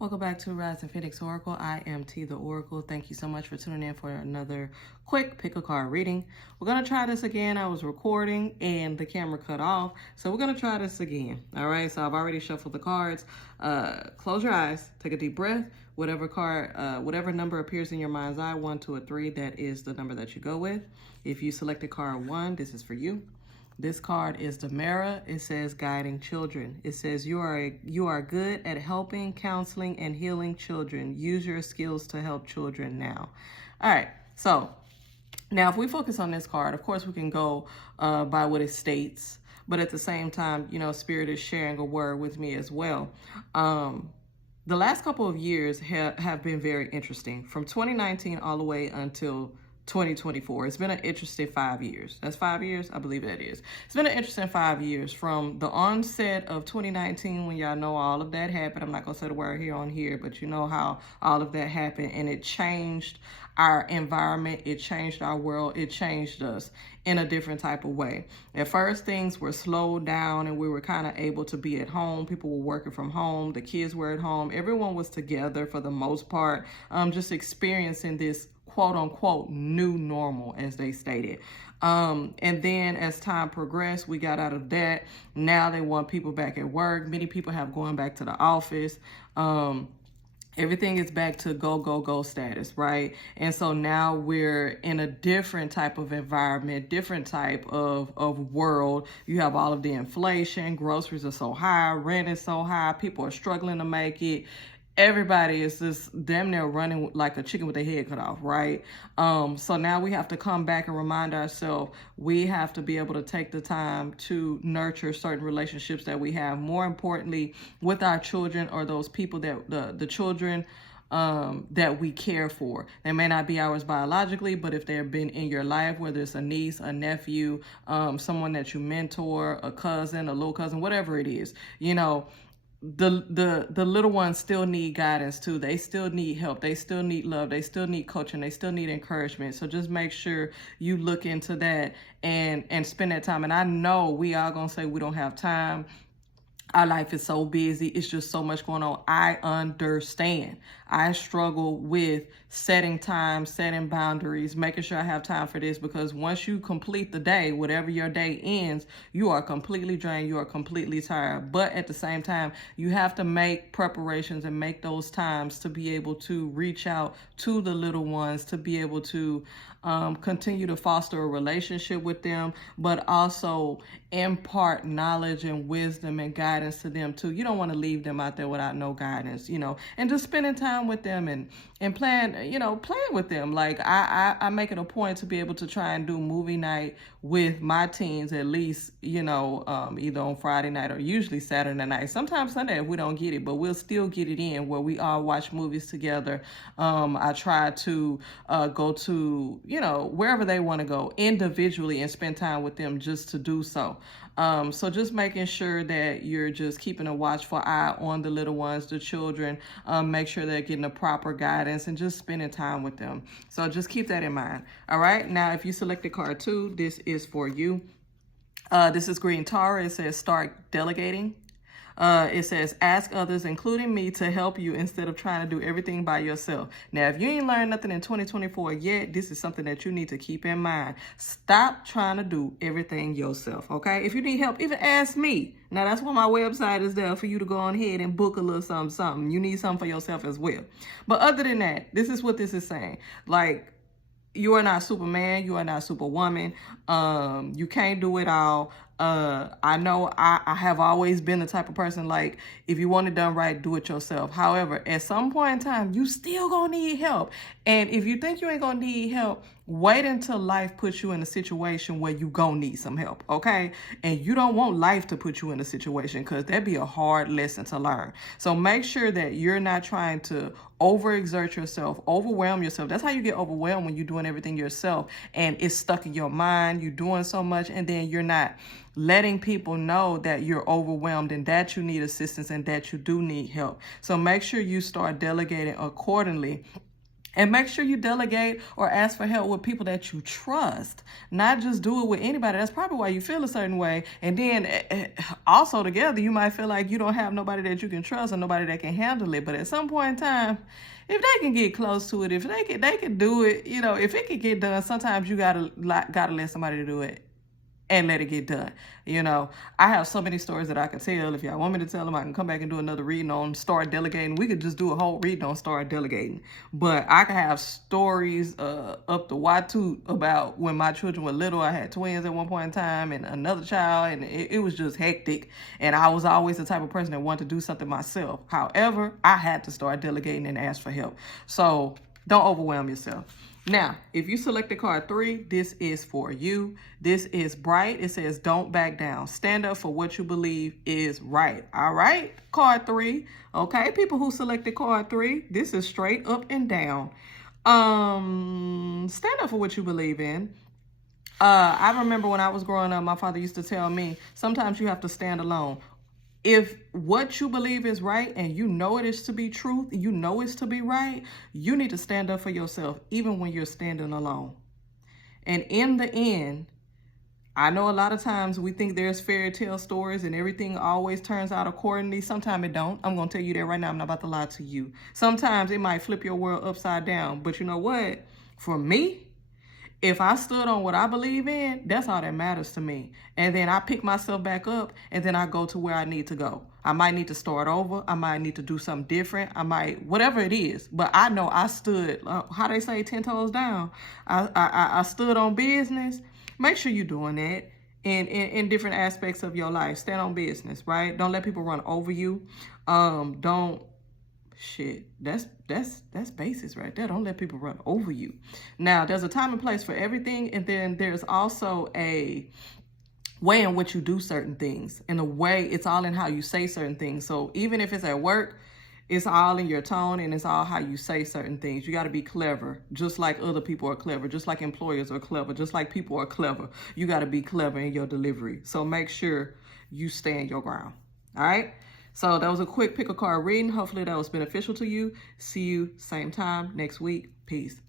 Welcome back to Rise and Phoenix Oracle. I am T the Oracle. Thank you so much for tuning in for another quick pick a card reading. We're going to try this again. I was recording and the camera cut off. So we're going to try this again. All right. So I've already shuffled the cards. Close your eyes. Take a deep breath. Whatever card, whatever number appears in your mind's eye, 1, 2, or 3, that is the number that you go with. If you selected card 1, this is for you. This card is the Mirror. It says guiding children. It says you are good at helping, counseling, and healing children. Use your skills to help children now. All right. So now if we focus on this card, of course we can go by what it states, but at the same time, you know, Spirit is sharing a word with me as well. The last couple of years have been very interesting, from 2019 all the way until 2024. It's been an interesting 5 years. That's 5 years? I believe that is. It's been an interesting 5 years from the onset of 2019, when y'all know all of that happened. I'm not going to say the word here on here, but you know how all of that happened, and it changed our environment. It changed our world. It changed us in a different type of way. At first, things were slowed down and we were kind of able to be at home. People were working from home. The kids were at home. Everyone was together for the most part, just experiencing this quote unquote new normal, as they stated. And then as time progressed, we got out of that. Now they want people back at work. Many people have gone back to the office. Everything is back to go, go, go status, right? And so now we're in a different type of environment, different type of world. You have all of the inflation, groceries are so high, rent is so high, people are struggling to make it. Everybody is just damn near running like a chicken with their head cut off, right? So now we have to come back and remind ourselves we have to be able to take the time to nurture certain relationships that we have. More importantly, with our children, or those people that the children that we care for. They may not be ours biologically, but if they've been in your life, whether it's a niece, a nephew, someone that you mentor, a cousin, a little cousin, whatever it is, you know, the little ones still need guidance too. They still need help. They still need love. They still need coaching. They still need encouragement. So just make sure you look into that and spend that time. And I know we are gonna say we don't have time. Our life is so busy. It's just so much going on. I understand. I struggle with setting time, setting boundaries, making sure I have time for this, because once you complete the day, whatever your day ends, you are completely drained. You are completely tired. But at the same time, you have to make preparations and make those times to be able to reach out to the little ones, to be able to continue to foster a relationship with them, but also impart knowledge and wisdom and guidance to them too. You don't want to leave them out there without no guidance, you know, and just spending time with them and playing, you know, playing with them. Like I make it a point to be able to try and do movie night with my teens, at least, you know, either on Friday night or usually Saturday night. Sometimes Sunday if we don't get it, but we'll still get it in where we all watch movies together. I try to go to, you know, wherever they want to go individually and spend time with them just to do so. So just making sure that you're just keeping a watchful eye on the little ones, the children, make sure they're getting the proper guidance and just spending time with them. So just keep that in mind. All right. Now, if you selected card 2, this is for you. This is Green Tara. It says start delegating. It says, ask others, including me, to help you instead of trying to do everything by yourself. Now, if you ain't learned nothing in 2024 yet, this is something that you need to keep in mind. Stop trying to do everything yourself, okay? If you need help, even ask me. Now, that's why my website is there, for you to go on ahead and book a little something. You need something for yourself as well. But other than that, this is what this is saying. Like, you are not Superman. You are not Superwoman. You can't do it all. I know I have always been the type of person, like, if you want it done right, do it yourself. However, at some point in time, you still gonna need help. And if you think you ain't gonna need help, wait until life puts you in a situation where you gonna need some help, okay? And you don't want life to put you in a situation, because that'd be a hard lesson to learn. So make sure that you're not trying to overexert yourself, overwhelm yourself. That's how you get overwhelmed, when you're doing everything yourself and it's stuck in your mind. You're doing so much, and then you're not letting people know that you're overwhelmed and that you need assistance and that you do need help. So make sure you start delegating accordingly And make sure you delegate or ask for help with people that you trust, not just do it with anybody. That's probably why you feel a certain way. And then also together, you might feel like you don't have nobody that you can trust or nobody that can handle it. But at some point in time, if they can get close to it, if they can do it, you know, if it can get done, sometimes you gotta let somebody do it and let it get done. You know, I have so many stories that I can tell. If y'all want me to tell them, I can come back and do another reading on start delegating. We could just do a whole reading on start delegating. But I can have stories up the wazoo about when my children were little. I had twins at one point in time and another child, and it was just hectic. And I was always the type of person that wanted to do something myself. However, I had to start delegating and ask for help. So don't overwhelm yourself. Now, if you selected card 3, this is for you. This is bright. It says, don't back down. Stand up for what you believe is right. All right, card 3. Okay, people who selected card 3, this is straight up and down. Stand up for what you believe in. I remember when I was growing up, my father used to tell me, sometimes you have to stand alone. If what you believe is right and you know it is to be truth, you know it's to be right, you need to stand up for yourself, even when you're standing alone. And in the end, I know a lot of times we think there's fairy tale stories and everything always turns out accordingly. Sometimes it don't. I'm going to tell you that right now. I'm not about to lie to you. Sometimes it might flip your world upside down. But you know what? For me, if I stood on what I believe in, that's all that matters to me. And then I pick myself back up and then I go to where I need to go. I might need to start over. I might need to do something different. I might, whatever it is. But I know I stood, how they say, 10 toes down. I stood on business. Make sure you're doing that in different aspects of your life. Stand on business, right? Don't let people run over you. Shit, that's basis right there. Don't let people run over you. Now, there's a time and place for everything, and then there's also a way in which you do certain things. In a way, it's all in how you say certain things. So even if it's at work, it's all in your tone and it's all how you say certain things. You got to be clever, just like other people are clever, just like employers are clever, just like people are clever. You got to be clever in your delivery. So make sure you stand your ground. All right. So that was a quick pick a card reading. Hopefully that was beneficial to you. See you same time next week. Peace.